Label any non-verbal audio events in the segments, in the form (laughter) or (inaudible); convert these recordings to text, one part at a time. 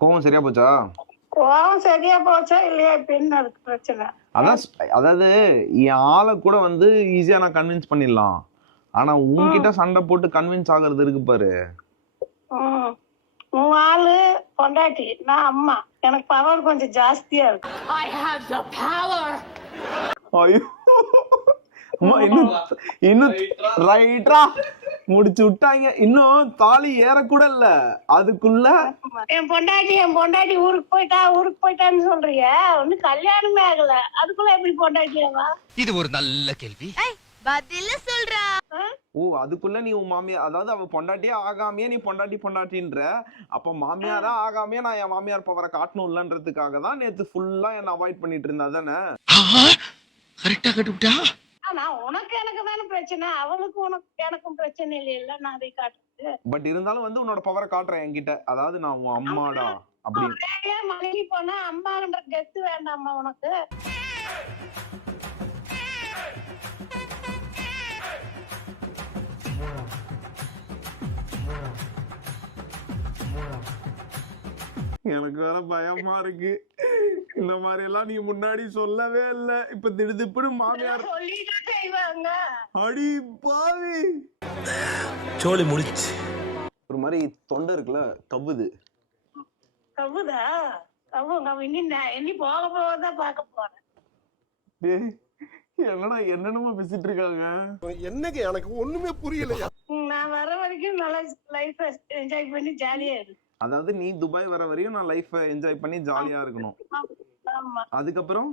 கோவம் சரியா போச்சா? கோவம் சரியா போச்சா இல்லையா? இப்ப அதுக்கு பிரச்சனை? அதான் அதாவது என் ஆளை கூட வந்து ஈஸியா நான் கன்வின்ஸ் பண்ணிடலாம். ஆனா உன்கிட்ட சண்டை போட்டு கன்வின்ஸ் ஆகுறது இருக்கு பாரு. உன் ஆளு பொண்டாட்டி நான் அம்மா. எனக்கு பவர் கொஞ்சம் ஜாஸ்தியா இருக்கு. ஐயோ. அம்மா, இன்னும் இன்னும் ரைட்ரா முடிச்சு விட்டாங்க. இன்னும் தாலி ஏறக்கூட இல்ல. அதுக்குள்ள என் பொண்டாட்டி என் பொண்டாட்டி ஊருக்கு போயிட்டா ஊருக்கு போயிட்டான்னு சொல்றீங்க ஒன்னும் கல்யாணமே ஆகல. அதுக்குள்ள எப்படி பொண்டாட்டியாவா இது ஒரு நல்ல கேள்வி. பதில சொல்றா. ஓ அதுக்குள்ள நீ உன் மாமியார் அதாவது அவ பொண்டாட்டியே ஆகாமையே நீ பொண்டாட்டி பொண்டாட்டின்ற. அப்ப மாமியாரா ஆகாமையே நான் என் மாமியார் பவரை காட்டணும்லன்றதுக்காக தான் நேத்து ஃபுல்லா என்ன அவாய்ட் பண்ணிட்டு இருந்தா தானே கரெக்டா கட்டுவிட்டா ஆனா உனக்கு எனக்கு தானே பிரச்சனை அவளுக்கு உனக்கு எனக்கும் பிரச்சனை இல்லையில நான் அதை காட்டு பட் இருந்தாலும் வந்து உன்னோட பவரை காட்டுறேன் என்கிட்ட. அதாவது நான் உன் அம்மாடா அப்படின்னு மனைவி போனா அம்மான்ற கெத்து வேண்டாமா உனக்கு. எனக்கு வேற பயமா இருக்கு. இந்த மாதிரி எல்லாம் நீ முன்னாடி சொல்லவே இல்ல. இப்ப திடுதிப்புன்னு மாமியார் அடி பாவி. சோழி முடிச்சு. ஒரு மாதிரி தொண்டை இருக்குல்ல தவ்வுது. கவுதா கவுங்க இனி நான் இனி போக போகதான் பார்க்க போறேன். டேய் என்னடா என்னென்னமோ பேசிட்டு இருக்காங்க. என்னங்க எனக்கு ஒண்ணுமே புரியலையா? நான் வர வரைக்கும் நல்லா லைஃப் என்ஜாய் பண்ணி ஜாலியா இரு. அதாவது நீ துபாய் வர வரையும் நான் லைஃப் என்ஜாய் பண்ணி ஜாலியா இருக்கணும். ஆமா. அதுக்கப்புறம்?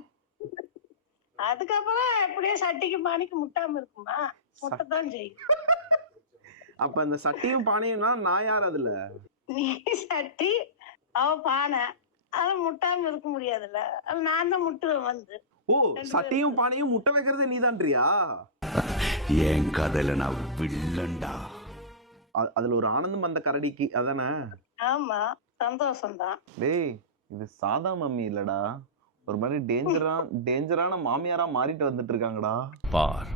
அதுக்கப்புறம் எப்படியே சட்டிக்கு பானிக்கு முட்டாம இருக்குமா? முட்டத்தான் செய்யும். அப்ப இந்த சட்டியும் பானையும்னா நான் யார் அதுல? நீ சட்டி அவ பானை. அது முட்டாம இருக்க முடியாதுல்ல. நான் தான் முட்டுவேன் வந்து. ஓ சட்டியும் பானையும் முட்டை வைக்கிறதே நீதான்றியா? என் கதையில நான் வில்லன்டா. அ- அதுல ஒரு ஆனந்தம் அந்த கரடிக்கு அதானே? ஆமா சந்தோஷம் தான் டேய் இது சாதா மம்மி இல்லடா. ஒரு மாதிரி டேஞ்சரா (laughs) டேஞ்சரான மாமியாரா மாறிட்டு வந்துட்டு இருக்காங்கடா. பார்.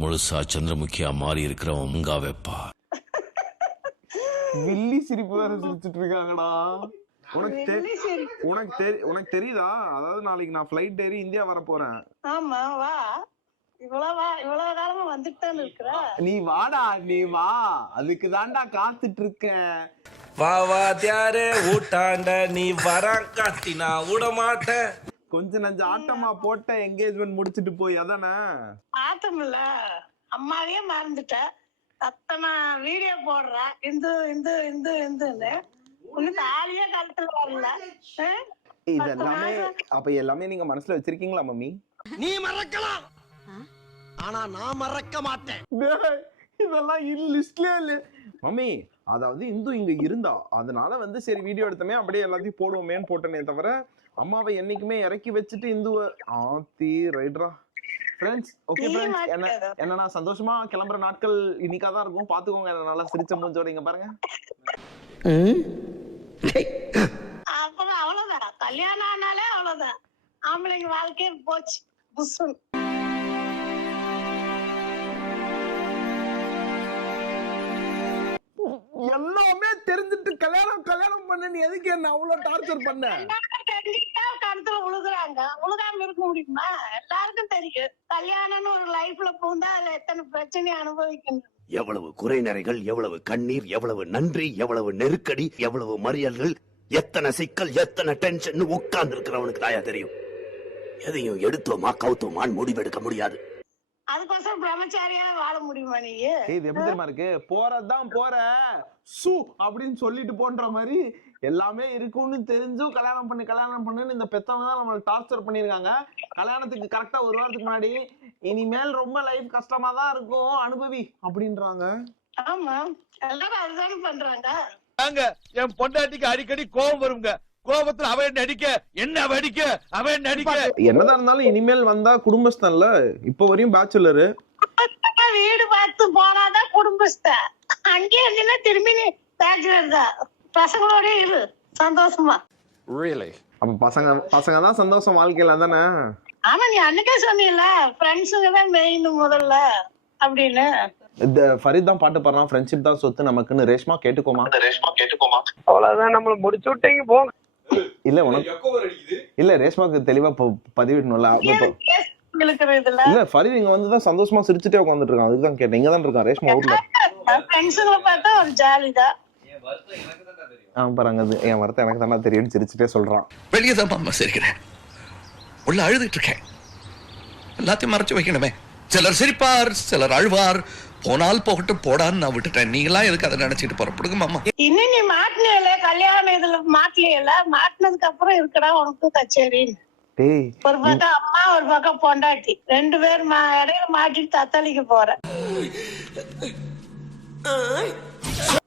முழுசா சந்திரமுகியா மாறி இருக்கிறவன் முங்காவே பார் (laughs) வில்லி சிரிப்பு வேற சிரிச்சிட்டு இருக்காங்கடா. உனக்கு தெரி உனக்கு தெரி உனக்கு தெரியுதா? அதாவது நாளைக்கு நான் ஃப்ளைட் ஏறி இந்தியா வர போறேன் ஆமா வா. இவ்வளவு வா இவ்வளவு காலமா வந்துட்டு தான் இருக்கிற? நீ வாடா நீ வா. அதுக்கு தான்டா காத்துட்டு இருக்கேன் வா வா தியாரே. ஊட்டாண்ட நீ வரான் காட்டினா விட மாட்டேன் கொஞ்ச நஞ்ச ஆட்டமா போட்ட என்கேஜ்மெண்ட் முடிச்சிட்டு போய் அதானே? ஆட்டமில்ல. அம்மாவையே மறந்துட்ட. அத்தனை வீடியோ போடுறா. இந்து இந்து இந்து இந்துன்னு. ஒண்ணு தாலியே கழுத்துல வரல ஆ? இது எல்லாமே அப்ப எல்லாமே நீங்க மனசுல வச்சிருக்கீங்களா மம்மி? நீ மறக்கலாம். ஆனா நான் மறக்க மாட்டேன். டேய், இதெல்லாம் லிஸ்ட்லயே இல்ல மம்மி அதாவது இந்து இங்க இருந்தா அதனால வந்து சரி வீடியோ எடுத்தமே அப்படியே எல்லாத்தையும் போடுவோமேன்னு போட்டனே தவிர அம்மாவை என்னைக்குமே இறக்கி வச்சுட்டு இந்துவ ஆத்தி ரைட்ரா ஃப்ரெண்ட்ஸ் ஓகே ஃப்ரெண்ட்ஸ் என்ன. என்னன்னா சந்தோஷமா கிளம்புற நாட்கள் இன்னைக்கா தான் இருக்கும். பாத்துக்கோங்க என்ன நல்லா சிரிச்ச மூஞ்சோட இங்க பாருங்க. அப்புறம் அவ்வளவுதான். கல்யாணம் ஆனாலே அவ்வளவுதான். ஆம்பளைங்க வாழ்க்கையே போச்சு. புஷ்ஷுன்னு. எல்லாமே தெரிஞ்சுட்டு கல்யாணம் கல்யாணம் பண்ண. நீ எதுக்கு என்ன அவ்வளவு டார்ச்சர் பண்ண? கருத்துல உழுகுறாங்க. உழுகாம இருக்க முடியுமா? எல்லாருக்கும் தெரியும். கல்யாணம்னு ஒரு லைஃப்ல பூந்தா அதுல எத்தனை பிரச்சனையை அனுபவிக்கணும். எவ்வளவு குறைநறைகள் எவ்வளவு கண்ணீர் எவ்வளவு நன்றி எவ்வளவு நெருக்கடி எவ்வளவு மறியல்கள் எத்தனை சிக்கல் எத்தனை டென்ஷன் உட்கார்ந்து இருக்கிறவனுக்கு தாயா தெரியும். எதையும் எடுத்தோமா கவுத்தோமான்னு முடிவெடுக்க முடியாது. அதுக்கோசரம் பிரம்மச்சாரியா வாழ முடியுமா நீ இது எப்படி தெரியுமா இருக்கு? போறதுதான் போற. சு அப்படின்னு சொல்லிட்டு போன்ற மாதிரி எல்லாமே இருக்கும்னு தெரிஞ்சும் கல்யாணம் பண்ணி கல்யாணம் பண்ணுன்னு இந்த பெத்தவங்க தான் நம்மளை டார்ச்சர் பண்ணிருக்காங்க கல்யாணத்துக்கு கரெக்டா ஒரு வாரத்துக்கு முன்னாடி இனிமேல் ரொம்ப லைஃப் கஷ்டமா தான் இருக்கும் அனுபவி அப்படின்றாங்க. ஆமா. எல்லாரும் அதுதானே பண்றாங்க. என் பொண்டாட்டிக்கு அடிக்கடி கோபம் வருங்க. கோபத்துல அவன் நடிக்க என்ன அவ அடிக்க? அவன் நடிக்க என்னதான் இருந்தாலும் இனிமேல் வந்தா குடும்பஸ்தன்ல இப்போ வரையும் பேச்சுலரு வீடு பார்த்து போனாதான் குடும்பஸ்த அங்கேயே இருந்தீங்கன்னா திரும்பி நீ பேச்சுலர் தான். பசங்களோட இரு. சந்தோஷமா. அப்ப பசங்க பசங்க தான் சந்தோஷம் வாழ்க்கையில தானே ஆமா நீ அன்னைக்கே சொன்னீல ஃப்ரெண்ட்ஸுங்க தான் மெயின் முதல்ல அப்படின்னு. இந்த ஃபரீத் தான் பாட்டு பாடுறான். ஃப்ரெண்ட்ஷிப் தான் சொத்து நமக்குன்னு. ரேஷ்மா கேட்டுக்கோமா? அவ்வளவுதான். நம்மள முடிச்சு விட்டீங்க போங்க. இல்ல உனக்கு இல்ல ரேஷ்மாக்கு தெளிவா பதிவிடணும்ல இல்ல ஃபரீத் இங்க வந்து தான் சந்தோஷமா சிரிச்சுட்டே உட்காந்துட்டு இருக்கான் அதுக்கு தான் கேட்டேன். இங்க தான் இருக்கான் ரேஷ்மா ஊர்ல. ஃப்ரெண்ட்ஸுங்களை பார்த்தா ஒரு ஜாலி தான். பாருங்க அது என் வரத்தை எனக்கு தானே தெரியும்னு சிரிச்சுட்டே சொல்றான். வெளியே தான் மாமா சிரிக்கிறேன் உள்ள அழுதுட்டு இருக்கேன். எல்லாத்தையும் மறைச்சு வைக்கணுமே. சிலர் சிரிப்பார் சிலர் அழுவார். போனால் போகட்டும் போடான்னு நான் விட்டுட்டேன். நீங்களாம் எதுக்கு அதை நினைச்சிட்டு புறப்படுங்க மாமா. இன்னும் நீ மாட்டினல கல்யாணம் இதுல மாட்டலையில மாட்டினதுக்கு அப்புறம் இருக்கடா உனக்கு கச்சேரி. டேய் ஒரு பக்கம் அம்மா ஒரு பக்கம் பொண்டாட்டி. ரெண்டு பேர் இடையில மாட்டிட்டு தத்தளிக்க போற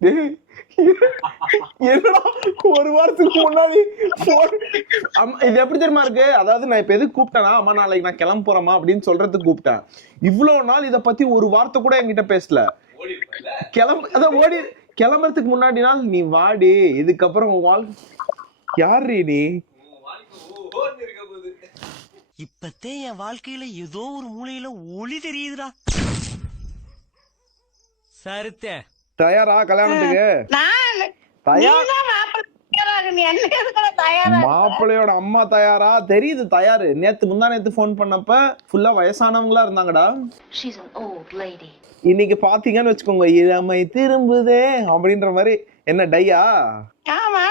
டேய், (laughs) என்னடா ஒரு வாரத்துக்கு முன்னாடி அம்மா, இது எப்படி தெரியுமா இருக்கு? அதாவது நான் இப்ப எதுக்கு கூப்பிட்டேனா அம்மா நாளைக்கு நான் கிளம்ப போறேமா அப்படின்னு சொல்றதுக்கு கூப்பிட்டேன். இவ்வளவு நாள் இத பத்தி ஒரு வார்த்தை கூட என்கிட்ட பேசல. கிளம்ப அதான் ஓடி கிளம்புறதுக்கு முன்னாடி நாள் நீ வாடி இதுக்கப்புறம் உன் வாழ் யாரு நீ? இப்பத்தே என் வாழ்க்கையில ஏதோ ஒரு மூலையில ஒளி தெரியுதுடா. சருத்தேன் தயாரா கல்யாணத்துக்கு? மாப்பிள்ளையோட அம்மா தயாரா? தெரியுது தயாரு. நேத்து முந்தா நேத்து ஃபோன் பண்ணப்ப ஃபுல்லா வயசானவங்களா இருந்தாங்கடா. இன்னைக்கு பாத்தீங்கன்னு வச்சுக்கோங்க இளமை திரும்புதே அப்படின்ற மாதிரி. என்ன டையா? ஆமா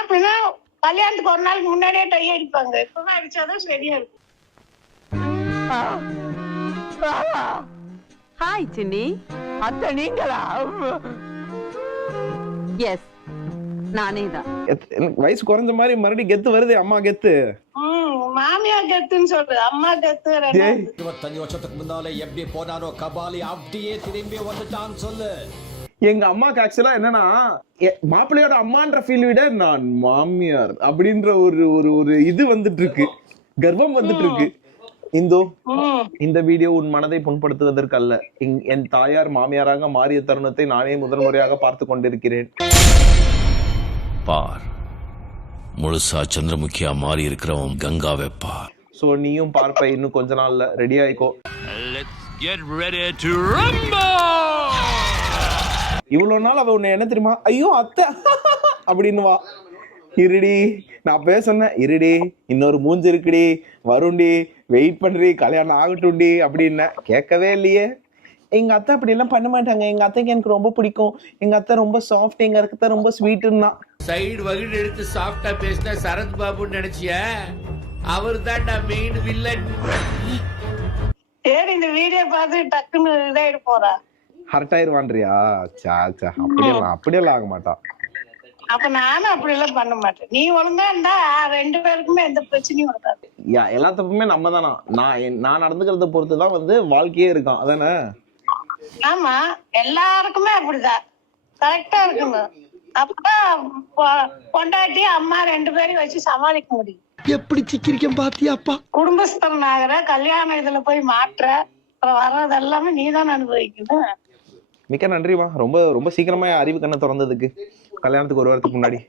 கல்யாணத்துக்கு ஒரு நாளைக்கு முன்னாடியே டை அடிப்பாங்க. இப்பதான் அடிச்சாதான் சரியா இருக்கும். ஹாய் சின்னி. அத்தை நீங்களா? எஸ் நானே தான் எனக்கு வயசு குறைஞ்ச மாதிரி மறுபடியும் கெத்து வருது அம்மா கெத்து. ம் மாமியார் கெத்துன்னு சொல்லு அம்மா கெத்து இருபத்தஞ்சு வருஷத்துக்கு முன்னாலே எப்படி போனாரோ கபாலி அப்படியே திரும்பி வந்துட்டான் சொல்லு. எங்க அம்மாக்கு ஆக்சுவலா என்னன்னா மாப்பிள்ளையோட அம்மான்ற ஃபீல் விட நான் மாமியார் அப்படின்ற ஒரு ஒரு ஒரு இது வந்துட்டு இருக்கு கர்வம் வந்துட்டு இருக்கு இந்தோ இந்த வீடியோ உன் மனதை புண்படுத்துவதற்கு அல்ல என் தாயார் மாமியாராக மாறிய தருணத்தை நானே முதல் முறையாக பார்த்து கொண்டிருக்கிறேன். பார். முழுசா சந்திரமுகியா மாறி இருக்கிறவன் கங்காவை பார். சோ நீயும் பார்ப்ப இன்னும் கொஞ்ச நாள்ல ரெடி ஆயிக்கோ. இவ்வளவு நாள் அவ உன்னை என்ன தெரியுமா? ஐயோ அத்தை. (laughs) அப்படின்னு வா இருடி நான் அப்பவே சொன்னேன் இருடி இன்னொரு மூஞ்சி இருக்குடி வருண்டி வெயிட் பண்றி கல்யாணம் ஆகட்டும்டி அப்படின்னேன். கேட்கவே இல்லையே. எங்க அத்தை அப்படி எல்லாம் பண்ண மாட்டாங்க. எங்க அத்தைக்கு எனக்கு ரொம்ப பிடிக்கும். எங்க அத்தை ரொம்ப சாஃப்ட் எங்க அத்தை ரொம்ப ஸ்வீட்டுன்னா சைடு வகிடு எடுத்து சாஃப்டா பேசின சரத் பாபுன்னு நினைச்சிய? அவர் தான்டா மெயின் வில்லன் சரி இந்த வீடியோ பார்த்து டக்குன்னு இதாயிட்டு போறா. ஹர்ட் ஆயிருவான்றியா? சா சா அப்படியெல்லாம் அப்படியெல்லாம் ஆக மாட்டான் அப்ப நானும் அப்படி எல்லாம் பண்ண மாட்டேன். நீ ஒழுங்கா இருந்தா ரெண்டு பேருக்குமே எந்த பிரச்சனையும் யா எல்லா தப்புமே நம்ம தானா? நான் நான் நடந்துக்கிறத பொறுத்து தான் வந்து வாழ்க்கையே இருக்கும் அதானே? ஆமா எல்லாருக்குமே அப்படிதான். கரெக்டா இருக்கணும். அப்பதான் பொண்டாட்டி அம்மா ரெண்டு பேரையும் வச்சு சமாளிக்க முடியும். எப்படி சிக்கிரிக்கம் பாத்தியாப்பா குடும்பஸ்தன் ஆகிற கல்யாணம் இதுல போய் மாற்ற அப்புறம் வர்றது எல்லாமே நீதான் அனுபவிக்கணும். மிக்க நன்றிமா ரொம்ப ரொம்ப சீக்கிரமா என் அறிவு கண்ணை திறந்ததுக்கு. கல்யாணத்துக்கு ஒரு வாரத்துக்கு முன்னாடி.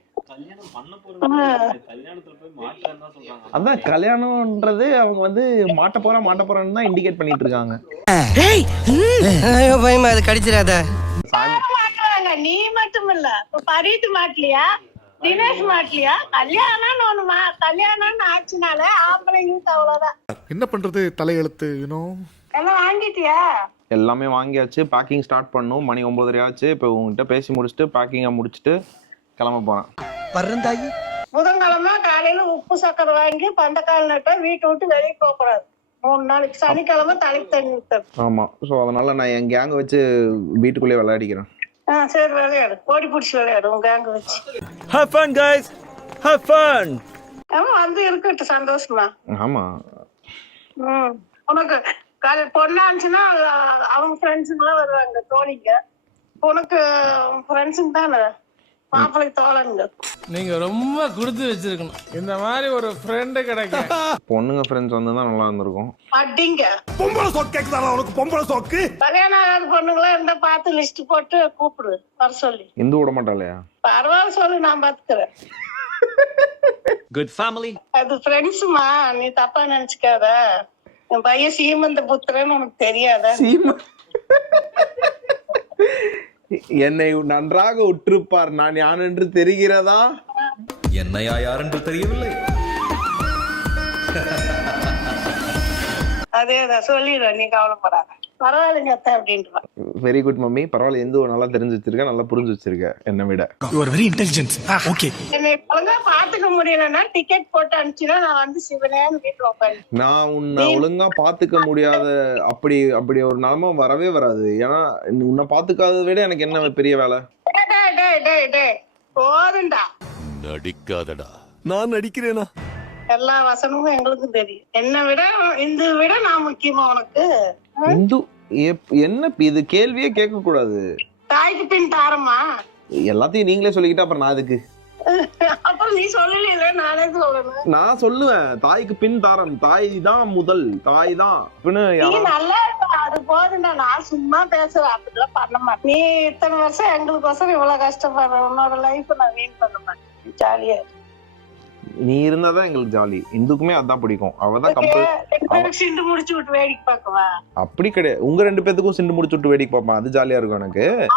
அதான் கல்யாணம்ன்றது அவங்க வந்து மாட்ட போறா மாட்ட போறான்னு தான் இண்டிகேட் பண்ணிட்டு இருக்காங்க. ஐயோ பயமா அது கடிச்சிடாத. நீ மட்டும் இல்ல பரீத் மாட்டலியா? தினேஷ் மாட்டலியா? கல்யாணம்னு ஒண்ணுமா? கல்யாணம்னு ஆச்சுனால ஆம்பளைங்களுக்கு அவ்வளவுதான். என்ன பண்றது? தலையெழுத்து எல்லாம் வாங்கிட்டியா? எல்லாமே வாங்கியாச்சு. பேக்கிங் ஸ்டார்ட் பண்ணும். மணி ஒன்பதரை ஆச்சு. இப்போ உங்ககிட்ட பேசி முடிச்சுட்டு பேக்கிங்கை முடிச்சுட்டு கிளம்ப போறேன். பறந்தாயி புதன்கிழமை காலையில உப்பு சக்கரை வாங்கி பந்தக்கால் நட்டா வீட்டை விட்டு வெளியே போக கூடாது. மூணு நாளைக்கு சனிக்கிழமை தலைக்கு தண்ணி ஊத்தணும் ஆமா. ஸோ அதனால நான் என் கேங்கை வச்சு வீட்டுக்குள்ளேயே விளையாடிக்கிறேன். ஆ சரி விளையாடு. ஓடி பிடிச்சி விளையாடு உங்க கேங்க வச்சு. Have fun, guys. Have fun. அவன் வந்து இருக்கட்டும். சந்தோஷமா. ஆமா. உனக்கு காலை பொண்ணாச்சுன்னா அவங்க ஃப்ரெண்ட்ஸுங்களாம் வருவாங்க தோழிங்க உனக்கு ஃப்ரெண்ட்ஸுங்க தானே? மாப்பிள்ளை தோழனுங்க. நீங்க ரொம்ப கொடுத்து வச்சிருக்கணும். இந்த மாதிரி ஒரு ஃப்ரெண்டு கிடைக்க. (laughs) பொண்ணுங்க ஃப்ரெண்ட்ஸ் வந்து தான் நல்லா இருந்திருக்கும். அடிங்க பொம்பளை சொக்கு கேக்குதாடா உனக்கு பொம்பளை சொக்கு? கல்யாணம் ஆகாத பொண்ணுங்களா இருந்தா பார்த்து லிஸ்ட் போட்டு கூப்பிடு வர சொல்லி. இந்து விட மாட்டாளையா பரவாயில்ல சொல்லு நான் பாத்துக்கிறேன். Good family. அது ஃப்ரெண்ட்ஸுமா நீ தப்பா நினைச்சுக்காத. என் பையன் சீமந்த புத்திரன்னு உனக்கு தெரியாத? சீமா என்னை நன்றாக உற்றுப்பார் நான் யான் என்று தெரிகிறதா? என்னையா யார் என்று தெரியவில்லை. அதேதான் சொல்லிடுவேன் நீ கவலைப்படாத. பரவாயில்லைங்க அத்தை அப்படின்றான் வெரி குட் மம்மி. பரவாயில்ல எந்த நல்லா தெரிஞ்சு வச்சிருக்க நல்லா புரிஞ்சு வச்சிருக்க என்னை விட. You are very intelligent okay என்னை ஒழுங்கா பாத்துக்க முடியலன்னா டிக்கெட் போட்டு அனுப்பிச்சுன்னா நான் வந்து சிவனேன்னு வீட்டுல உட்காந்து நான் உன்னை ஒழுங்கா பாத்துக்க முடியாத அப்படி அப்படி ஒரு நிலைமை வரவே வராது. ஏன்னா உன்னை பாத்துக்காததை விட எனக்கு என்ன பெரிய வேலை? டேய் டேய் டேய் டேய் போதும்டா. நடிக்காதடா. நான் நடிக்கிறேனா? எல்லா வசனமும் எங்களுக்கும் தெரியும். என்னை விட இந்த விட நான் முக்கியமா உனக்கு? இந்து என்ன இது கேள்வியே கேட்க கூடாது தாய்க்கு பின் தாரமா எல்லாத்தையும் நீங்களே சொல்லிக்கிட்டா அப்புறம் நான் அதுக்கு அப்புறம் நீ சொல்லல நானே சொல்லுவேன் தாய்க்கு பின் தாரம் தாய் தான் முதல் தாய் தான் அது போதும்டா நான் சும்மா பேசுறேன் அப்படிலாம் பண்ண மாட்டேன். நீ இத்தனை வருஷம் எங்களுக்கோசரம் இவ்வளவு கஷ்டப்படுற உன்னோட லைஃப் நான் வீண் பண்ண மாட்டேன். ஜாலியா நீ இருந்தாதான் எங்களுக்கு ஜாலி இந்துக்குமே அதான் பிடிக்கும். அவதான் கம்பல் முடிச்சு விட்டு வேடிக்கை பார்க்கவா? அப்படி கிடையாது. உங்க ரெண்டு பேத்துக்கும் சிண்டு முடிச்சு விட்டு வேடிக்கை பார்ப்பேன். அது ஜாலியா இருக்கும் எனக்கு.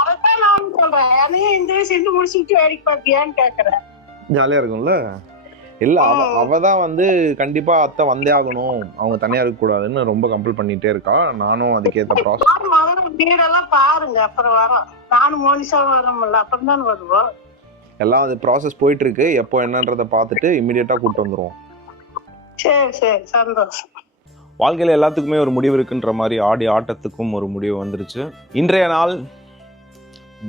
ஜாலியா இருக்கும்ல? இல்ல அவ அவதான் வந்து கண்டிப்பா அத்தை வந்தே ஆகணும். அவங்க தனியா இருக்க கூடாதுன்னு ரொம்ப கம்பல் பண்ணிட்டே இருக்கா. நானும் அதுக்கேத்த ப்ராசஸ் வீடெல்லாம் பாருங்க. அப்புறம் வரோம். நானும் மோனிஷாவும் வரோம்ல. அப்புறம் தான் வருவோம். எல்லாம் அது ப்ராசஸ் போயிட்டு இருக்கு எப்போ என்னன்றத பார்த்துட்டு இமிடியேட்டா கூட்டு வந்துருவோம். சரி சரி. சந்தோஷம். வாழ்க்கையில எல்லாத்துக்குமே ஒரு முடிவு இருக்குன்ற மாதிரி ஆடி ஆட்டத்துக்கும் ஒரு முடிவு வந்துருச்சு. இன்றைய நாள்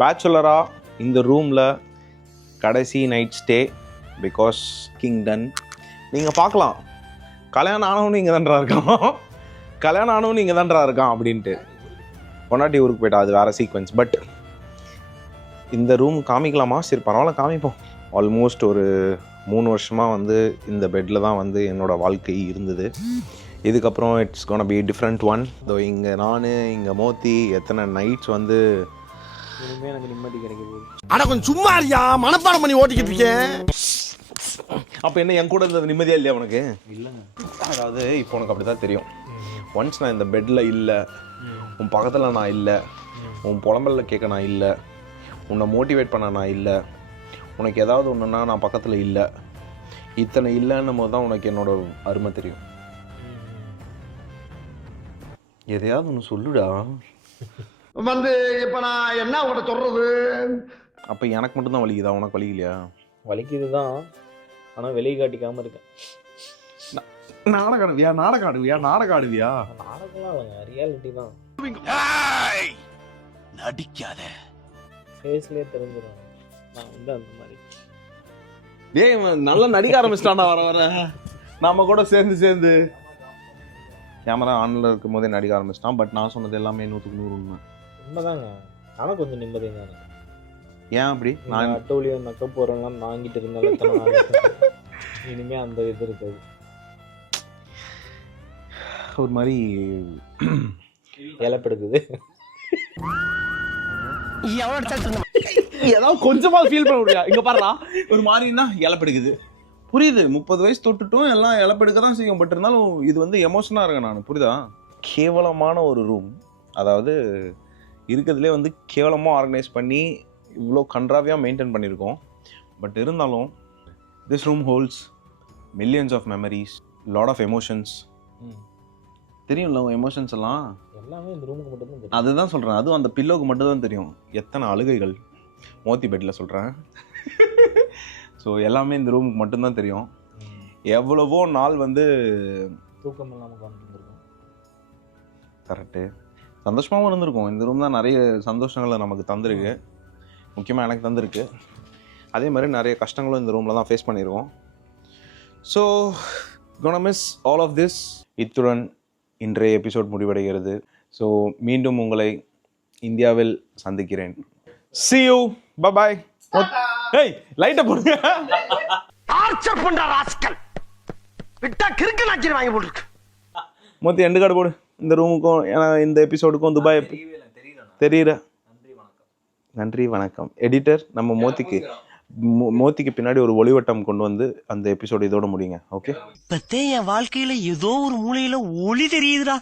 பேச்சுலரா இந்த ரூம்ல கடைசி நைட் ஸ்டே பிகாஸ் கிங் டன் நீங்க பார்க்கலாம். கல்யாணம் ஆனவனும் இங்கே தான்றா இருக்கான். கல்யாணம் ஆனவனும் இங்கே தான்றா இருக்கான் அப்படின்ட்டு. பொன்னாட்டி ஊருக்கு போயிட்டா அது வேற சீக்வன்ஸ் பட் இந்த ரூம் காமிக்கலாமா? சரி பரவாயில்ல காமிப்போம். ஆல்மோஸ்ட் ஒரு மூணு வருஷமாக வந்து இந்த பெட்டில் தான் வந்து என்னோட வாழ்க்கை இருந்தது. இதுக்கப்புறம் it's gonna be different one இதோ இங்கே நான் இங்கே மோத்தி எத்தனை நைட்ஸ் வந்து அட கொஞ்சம் சும்மா இருக்கியா மனப்பாடம் பண்ணி ஓட்டிக்கிட்டு இருக்கேன். அப்போ என்ன என் கூட இருந்தது நிம்மதியா இல்லையா உனக்கு? இல்லைங்க. அதாவது இப்போ உனக்கு அப்படி தான் தெரியும். ஒன்ஸ் நான் இந்த பெட்டில் இல்லை உன் பக்கத்தில் நான் இல்லை உன் புலம்பல்ல கேட்க நான் இல்லை உன்னை மோட்டிவேட் பண்ண நான் இல்லை. உனக்கு ஏதாவது ஒன்றுனா நான் பக்கத்தில் இல்லை. இத்தனை இல்லைன்னும் போது தான் உனக்கு என்னோட அருமை தெரியும். எதையாவது ஒன்று சொல்லுடா. வந்து இப்ப நான் என்ன உங்கள்கிட்ட சொல்றது? அப்போ எனக்கு மட்டும்தான் வலிக்குதா? உனக்கு வலிக்கலையா வலிக்குது தான் ஆனால் வெளியே காட்டிக்காம இருக்கேன். நாடகம் ஆடுவியா? நாடகம் ஆடுவியா? நாடகம் ஆடுவியா? நாடகம்லாம் இல்லைங்க. ரியாலிட்டி தான். நடிக்காத. ஃபேஸ்லேயே தெரிஞ்சிடும் நான் வந்து அந்த மாதிரி. டேய் நல்லா நடிக்க ஆரம்பிச்சிட்டானா வர வர. நாம கூட சேர்ந்து சேர்ந்து. கேமரா ஆன்ல இருக்கும் போதே நடிக்க ஆரம்பிச்சிட்டான் பட் நான் சொன்னது எல்லாமே நூற்றுக்கு நூறு உண்மை. உண்மைதாங்க. ஆனால் கொஞ்சம் நிம்மதி தானே ஏன் அப்படி? நான் அட்டோலியோ நக்க போகிறேன்லாம் வாங்கிட்டு இருந்தாலும் எத்தனை நாள் இனிமே அந்த இது இருக்காது. ஒரு மாதிரி இழப்பெடுக்குது ஏதாவது கொஞ்சமா ஃபீல் பண்ண முடியா இங்க பாருடா ஒரு மாதிரின்னா இழப்பெடுக்குது புரியுது முப்பது வயசு தொட்டுட்டும் எல்லாம் இழப்பெடுக்க தான் செய்யும். பட் இருந்தாலும் இது வந்து எமோஷனாக இருக்கேன் நான். புரியுதா? கேவலமான ஒரு ரூம் அதாவது இருக்கிறதுலே வந்து கேவலமாக ஆர்கனைஸ் பண்ணி இவ்வளோ கன்றாவியாக மெயின்டைன் பண்ணியிருக்கோம். பட் இருந்தாலும் this room holds millions of memories lot of emotions. தெரியும்ல உன் எமோஷன்ஸ் எல்லாம்? எல்லாமே இந்த ரூமுக்கு மட்டும்தான் தெரியும். அதுதான் சொல்கிறேன் அதுவும் அந்த பில்லோக்கு மட்டும் தான் தெரியும். எத்தனை அழுகைகள்? மோத்தி பெட்டில் சொல்கிறேன் ஸோ எல்லாமே இந்த ரூமுக்கு மட்டும்தான் தெரியும். எவ்வளவோ நாள் வந்து தூக்கம் இல்லாமல் உட்காந்துருக்கோம் கரெக்டு சந்தோஷமாகவும் இருந்திருக்கும். இந்த ரூம் தான் நிறைய சந்தோஷங்களை நமக்கு தந்திருக்கு. முக்கியமாக எனக்கு தந்திருக்கு. அதே மாதிரி நிறைய கஷ்டங்களும் இந்த ரூமில் தான் ஃபேஸ் பண்ணியிருக்கோம் so gonna miss all of this இத்துடன் இன்றைய எபிசோட் முடிவடைகிறது. ஸோ மீண்டும் உங்களை இந்தியாவில் சந்திக்கிறேன். See you. Bye bye ஏய் லைட்டை போடுங்க. டார்ச்சர் பண்ற ராஸ்கல். விட்டா கிறுக்கு நாச்சிரி வாங்கி போட்டுருக்கு. மொத்தம் எண்டு கார்டு போடு. இந்த ரூமுக்கும் ஏன்னா இந்த எபிசோடுக்கும் துபாய் தெரியல. நன்றி வணக்கம். எடிட்டர் நம்ம மோத்திக்கு. மோத்திக்கு பின்னாடி ஒரு ஒளிவட்டம் கொண்டு வந்து அந்த எபிசோடு இதோட முடியுங்க ஓகே இப்பத்தே என் வாழ்க்கையில ஏதோ ஒரு மூலையில ஒளி தெரியுதுடா.